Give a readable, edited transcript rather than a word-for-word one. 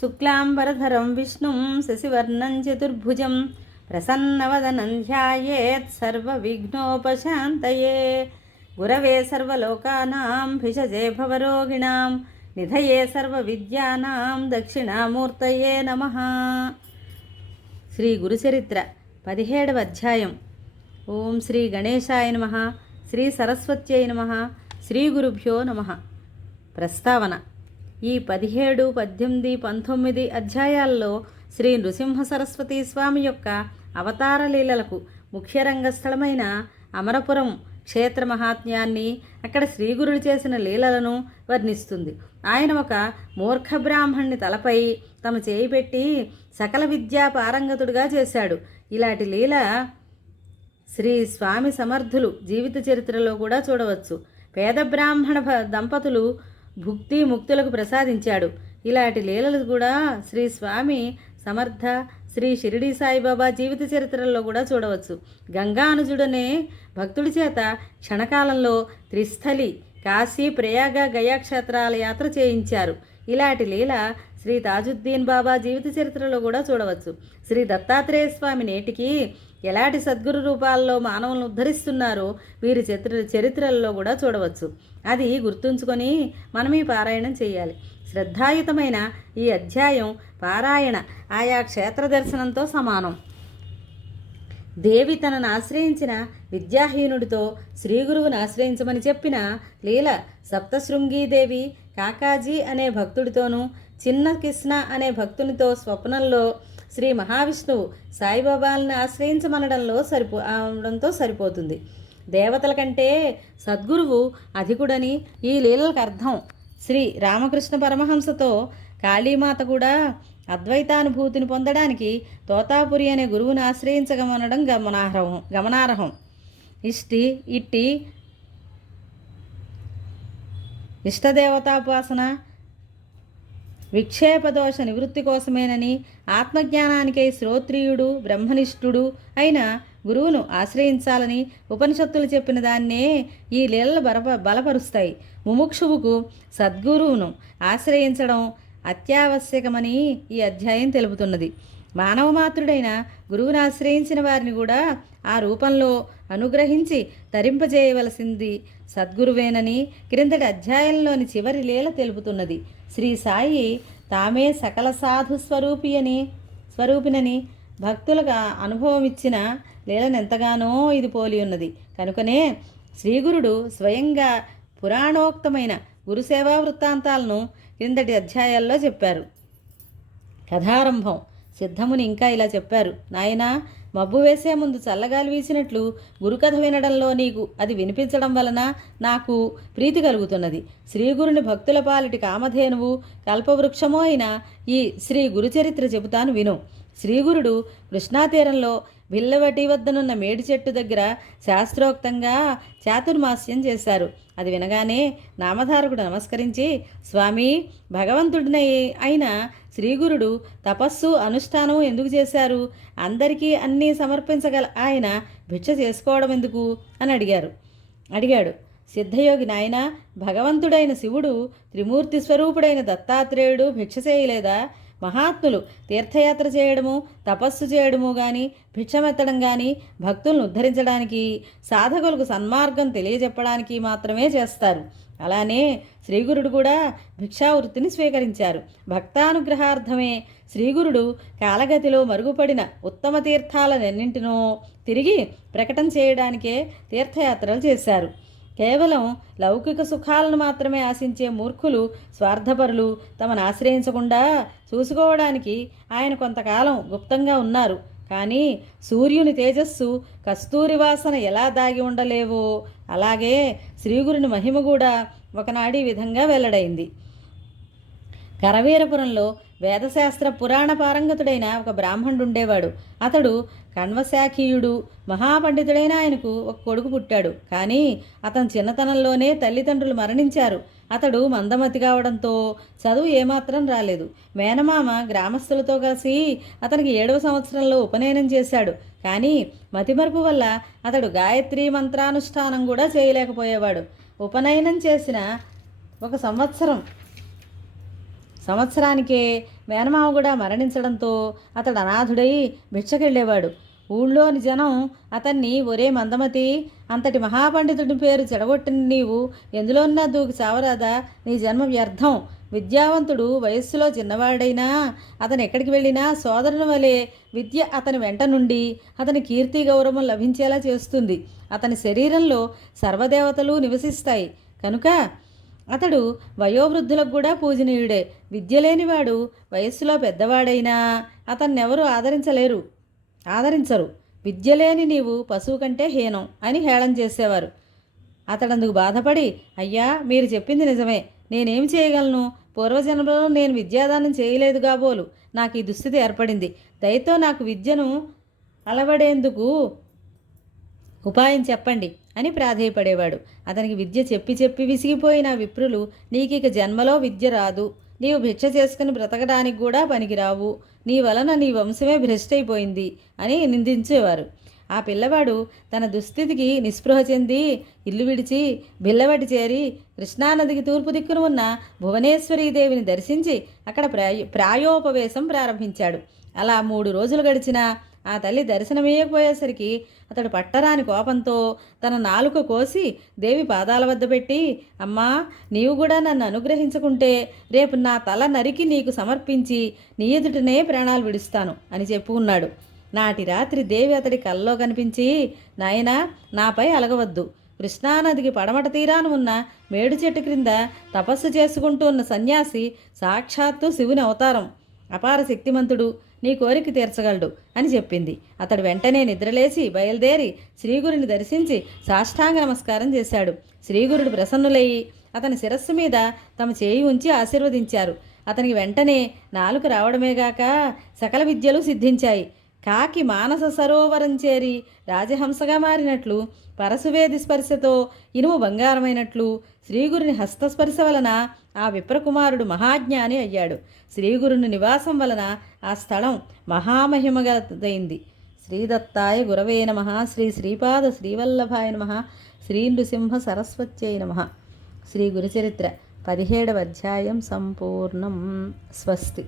శుక్లాంబరధరం విష్ణుం శశివర్ణం చతుర్భుజం ప్రసన్నవదనం ధ్యాయేత్ సర్వవిఘ్నోపశాంతయే. గురవే సర్వలోకానాం భిషజే భవరోగిణాం నిధయే సర్వవిద్యానాం దక్షిణామూర్తయే నమః. శ్రీ గురుచరిత్ర 17వ అధ్యాయం. ఓం శ్రీ గణేశాయ నమః. శ్రీ సరస్వత్యై నమః. శ్రీ గురుభ్యో నమః. ప్రస్తావన: ఈ 17, 18, 19 అధ్యాయాల్లో శ్రీ నృసింహ సరస్వతీ స్వామి యొక్క అవతార లీలలకు ముఖ్య రంగస్థలమైన అమరపురం క్షేత్ర మహాత్మ్యాన్ని, అక్కడ శ్రీగురుడు చేసిన లీలలను వర్ణిస్తుంది. ఆయన ఒక మూర్ఖ బ్రాహ్మణ్ణి తలపై తమ చేయి పెట్టి సకల విద్యా పారంగతుడిగా చేశాడు. ఇలాంటి లీల శ్రీ స్వామి సమర్థులు జీవిత చరిత్రలో కూడా చూడవచ్చు. పేద బ్రాహ్మణ దంపతులు భుక్తి ముక్తులకు ప్రసాదించాడు. ఇలాంటి లీలలు కూడా శ్రీ స్వామి సమర్థ శ్రీ షిరిడి సాయిబాబా జీవిత చరిత్రల్లో కూడా చూడవచ్చు. గంగానుజుడనే భక్తుడి చేత క్షణకాలంలో త్రిస్థలి కాశీ, ప్రయాగ, గయా క్షేత్రాల యాత్ర చేయించారు. ఇలాంటి లీల శ్రీ తాజుద్దీన్ బాబా జీవిత చరిత్రలో కూడా చూడవచ్చు. శ్రీ దత్తాత్రేయ స్వామి నేటికి ఎలాంటి సద్గురు రూపాల్లో మానవులను ఉద్ధరిస్తున్నారో వీరి చరిత్రల్లో కూడా చూడవచ్చు. అది గుర్తుంచుకొని మనం ఈ పారాయణం చేయాలి. శ్రద్ధాయుతమైన ఈ అధ్యాయం పారాయణ ఆయా క్షేత్ర దర్శనంతో సమానం. దేవి తనను ఆశ్రయించిన విద్యాహీనుడితో శ్రీగురువును ఆశ్రయించమని చెప్పిన లీల సప్తశృంగీదేవి కాకాజీ అనే భక్తుడితోనూ చిన్న కృష్ణ అనే భక్తునితో స్వప్నంలో శ్రీ మహావిష్ణువు సాయిబాబాలను ఆశ్రయించమనడంతో సరిపోతుంది. దేవతల కంటే సద్గురువు అధికుడని ఈ లీలలకు అర్థం. శ్రీ రామకృష్ణ పరమహంసతో కాళీమాత కూడా అద్వైతానుభూతిని పొందడానికి తోతాపురి అనే గురువును ఆశ్రయించగమనడం గమనార్హం. ఇట్టి ఇష్టదేవతాపాసన విక్షేపదోష నివృత్తి కోసమేనని, ఆత్మజ్ఞానానికై శ్రోత్రియుడు బ్రహ్మనిష్ఠుడు అయిన గురువును ఆశ్రయించాలని ఉపనిషత్తులు చెప్పిన దాన్నే ఈ లీలలు బలపరుస్తాయి. ముముక్షువుకు సద్గురువును ఆశ్రయించడం అత్యావశ్యకమని ఈ అధ్యాయం తెలుపుతున్నది. మానవమాత్రుడైన గురువును ఆశ్రయించిన వారిని కూడా ఆ రూపంలో అనుగ్రహించి తరింపజేయవలసింది సద్గురువేనని క్రిందటి అధ్యాయంలోని చివరి లీల తెలుపుతున్నది. శ్రీ సాయి తామే సకల సాధు స్వరూపినని భక్తులకు అనుభవం ఇచ్చిన లీలనెంతగానో ఇది పోలి ఉన్నది. కనుకనే శ్రీగురుడు స్వయంగా పురాణోక్తమైన గురుసేవా వృత్తాంతాలను క్రిందటి అధ్యాయాల్లో చెప్పారు. కథారంభం. సిద్ధముని ఇంకా ఇలా చెప్పారు: నాయనా, మబ్బు వేసే ముందు చల్లగాలి వీసినట్లు గురుకథ వినడంలో నీకు అది వినిపించడం వలన నాకు ప్రీతి కలుగుతున్నది. శ్రీగురుని భక్తుల పాలిటి కామధేనువు కల్పవృక్షమో అయిన ఈ శ్రీ గురుచరిత్ర చెబుతాను విను. శ్రీగురుడు కృష్ణాతీరంలో బిల్లవటి వద్దనున్న మేడి చెట్టు దగ్గర శాస్త్రోక్తంగా చాతుర్మాస్యం చేశారు. అది వినగానే నామధారకుడు నమస్కరించి, స్వామి, భగవంతుడిని అయిన శ్రీగురుడు తపస్సు అనుష్ఠానం ఎందుకు చేశారు? అందరికీ అన్నీ సమర్పించగల ఆయన భిక్ష చేసుకోవడం ఎందుకు అని అడిగాడు. సిద్ధయోగి, నాయన, భగవంతుడైన శివుడు త్రిమూర్తి స్వరూపుడైన దత్తాత్రేయుడు భిక్ష చేయలేదా? మహాత్ములు తీర్థయాత్ర చేయడము, తపస్సు చేయడము కానీ, భిక్షమెత్తడం కానీ భక్తులను ఉద్ధరించడానికి, సాధకులకు సన్మార్గం తెలియజెప్పడానికి మాత్రమే చేస్తారు. అలానే శ్రీగురుడు కూడా భిక్షావృత్తిని స్వీకరించారు. భక్తానుగ్రహార్థమే శ్రీగురుడు కాలగతిలో మరుగుపడిన ఉత్తమ తీర్థాలన్నింటినో తిరిగి ప్రకటన చేయడానికే తీర్థయాత్రలు చేశారు. కేవలం లౌకిక సుఖాలను మాత్రమే ఆశించే మూర్ఖులు, స్వార్థపరులు తమను ఆశ్రయించకుండా చూసుకోవడానికి ఆయన కొంతకాలం గుప్తంగా ఉన్నారు. కానీ సూర్యుని తేజస్సు, కస్తూరి వాసన ఎలా దాగి ఉండలేవో అలాగే శ్రీగురుని మహిమ కూడా ఒకనాడు ఈ విధంగా వెల్లడైంది. కరవీరపురంలో వేదశాస్త్ర పురాణ పారంగతుడైన ఒక బ్రాహ్మణుడు ఉండేవాడు. అతడు కణ్వశాఖీయుడు, మహాపండితుడైన ఆయనకు ఒక కొడుకు పుట్టాడు. కానీ అతని చిన్నతనంలోనే తల్లిదండ్రులు మరణించారు. అతడు మందమతి కావడంతో చదువు ఏమాత్రం రాలేదు. మేనమామ గ్రామస్తులతో కలిసి అతనికి 7వ సంవత్సరంలో ఉపనయనం చేశాడు. కానీ మతిమరుపు వల్ల అతడు గాయత్రీ మంత్రానుష్ఠానం కూడా చేయలేకపోయేవాడు. ఉపనయనం చేసిన 1 సంవత్సరం సంవత్సరానికే మేనమామ కూడా మరణించడంతో అతడు అనాథుడై భిక్షకెళ్ళేవాడు. ఊళ్ళోని జనం అతన్ని ఒరే మందమతి, అంతటి మహాపండితుడి పేరు చెడగొట్టిన నీవు ఎందులోన్నా దూకి చావరాదా? నీ జన్మ వ్యర్థం. విద్యావంతుడు వయస్సులో చిన్నవాడైనా అతను ఎక్కడికి వెళ్ళినా సోదరుని వలె విద్య అతని వెంట నుండి అతని కీర్తి గౌరవం లభించేలా చేస్తుంది. అతని శరీరంలో సర్వదేవతలు నివసిస్తాయి కనుక అతడు వయోవృద్ధులకు కూడా పూజనీయుడే. విద్య లేనివాడు వయస్సులో పెద్దవాడైనా అతన్నెవరూ ఆదరించరు. విద్య లేని నీవు పశువు కంటే హీనం అని హేళన చేసేవారు. అతడందుకు బాధపడి, అయ్యా మీరు చెప్పింది నిజమే, నేనేం చేయగలను? పూర్వజన్మలో నేను విద్యాదానం చేయలేదు కాబోలు నాకు ఈ దుస్థితి ఏర్పడింది. దయతో నాకు విద్యను అలవడేందుకు ఉపాయం చెప్పండి అని ప్రాధేయపడేవాడు. అతనికి విద్య చెప్పి చెప్పి విసిగిపోయిన విప్రులు, నీకిక జన్మలో విద్య రాదు, నీవు భిక్ష చేసుకుని బ్రతకడానికి కూడా పనికిరావు, నీ వలన నీ వంశమే భ్రష్టైపోయింది అని నిందించేవారు. ఆ పిల్లవాడు తన దుస్థితికి నిస్పృహ చెంది ఇల్లు విడిచి బిల్లవటి చేరి కృష్ణానదికి తూర్పు దిక్కున ఉన్న భువనేశ్వరీదేవిని దర్శించి అక్కడ ప్రాయోపవేశం ప్రారంభించాడు. అలా 3 రోజులు గడిచినా ఆ తల్లి దర్శనమేయకపోయేసరికి అతడు పట్టరాని కోపంతో తన నాలుక కోసి దేవి పాదాల వద్ద పెట్టి, అమ్మా నీవు కూడా నన్ను అనుగ్రహించకుంటే రేపు నా తల నరికి నీకు సమర్పించి నీ ఎదుటనే ప్రాణాలు విడుస్తాను అని చెప్పుకున్నాడు. నాటి రాత్రి దేవి అతడి కల్లో కనిపించి, నాయనా నాపై అలగవద్దు, కృష్ణానదికి పడమట తీరాన ఉన్న మేడు చెట్టు క్రింద తపస్సు చేసుకుంటూ ఉన్న సన్యాసి సాక్షాత్తు శివుని అవతారం, అపార శక్తిమంతుడు, నీ కోరిక తీర్చగలడు అని చెప్పింది. అతడు వెంటనే నిద్రలేచి బయలుదేరి శ్రీగురుని దర్శించి సాష్టాంగ నమస్కారం చేశాడు. శ్రీగురుడు ప్రసన్నులయ్యి అతని శిరస్సు మీద తమ చేయి ఉంచి ఆశీర్వదించారు. అతనికి వెంటనే నాలుక రావడమేగాక సకల విద్యలు సిద్ధించాయి. కాకి మానస సరోవరం చేరి రాజహంసగా మారినట్లు, పరశువేది స్పర్శతో ఇనుము బంగారమైనట్లు శ్రీగురుని హస్తస్పర్శ వలన ఆ విప్రకుమారుడు మహాజ్ఞాని అయ్యాడు. శ్రీగురుని నివాసం వలన ఆ స్థలం మహామహిమగలదైంది. శ్రీదత్తాయ గురవే నమః. శ్రీ శ్రీపాద శ్రీవల్లభాయ నమః. శ్రీ నృసింహ సరస్వత్యై నమః. శ్రీ గురుచరిత్ర 17వ అధ్యాయం సంపూర్ణం. స్వస్తి.